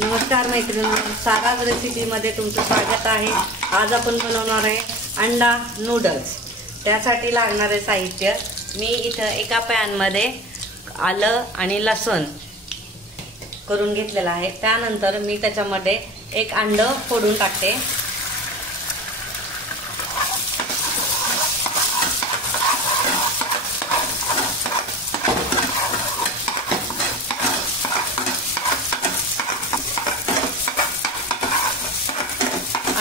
नमस्कार मैत्रिणींनो, साराज रेसिपीमध्ये तुमचं स्वागत आहे। आज आपण बनवणार आहे अंडा नूडल्स। त्यासाठी लागणारे साहित्य मी इथं एका पॅन मध्ये आलं आणि लसूण करून घेतलेला आहे। त्यानंतर मी त्याच्यामध्ये एक अंड फोडून टाकते।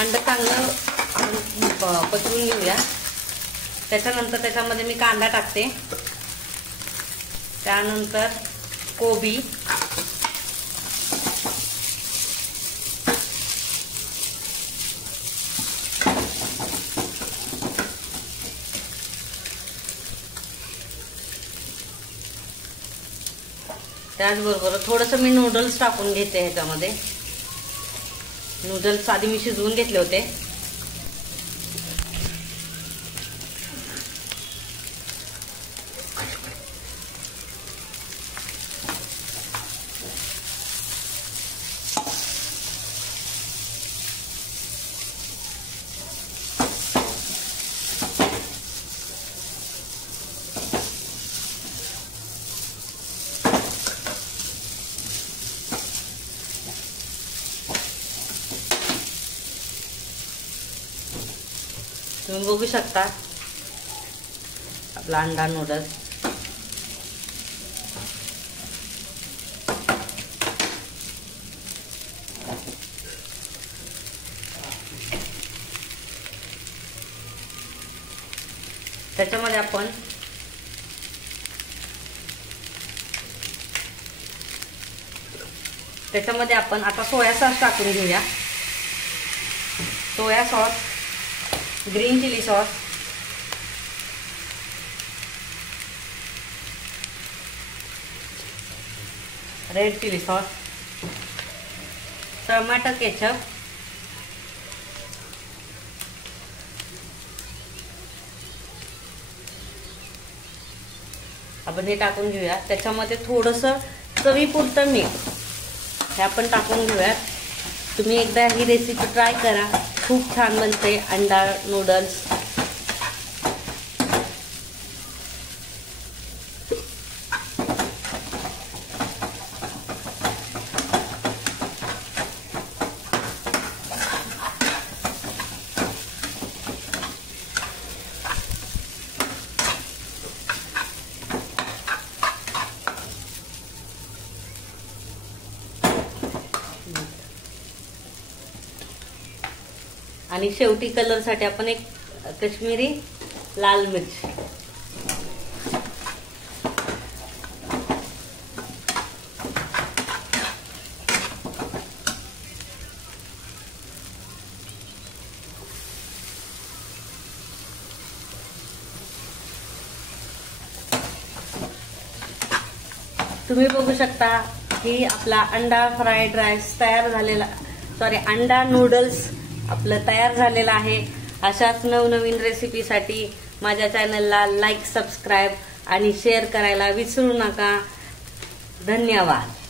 अंड चांगलं पसरून घेऊया। त्याच्यानंतर त्याच्यामध्ये मी कांदा टाकते, त्यानंतर कोबी, त्याचबरोबर थोडंसं मी नूडल्स टाकून घेते। ह्याच्यामध्ये नूडल्स आधी मी शिजवून घेतले होते। तुम्ही बघू शकता आपला अंडा नूडल्स। त्याच्यामध्ये आपण आता सोया सॉस टाकून घेऊया। Soya sauce, green chilli sauce, red chilli sauce, tomato ketchup, आपण हे टाकून घेऊया। त्याच्यामध्ये थोडंसं चवीपुरतं मीठ हे आपण टाकून घेऊया। तुम्ही एकदा ही रेसिपी ट्राय करा, खूप छान बनते अंडा नूडल्स। आणि शेवटी कलर साठी आपण एक काश्मीरी लाल मिर्च। तुम्ही बघू शकता की आपला अंडा फ्राईड राईस तयार झालेला, अंडा नूडल्स आपलं तयार झालेलं आहे। अशाच नवनवीन रेसिपीसाठी माझ्या चॅनलला लाईक, सबस्क्राईब आणि शेअर करायला विसरू नका। धन्यवाद।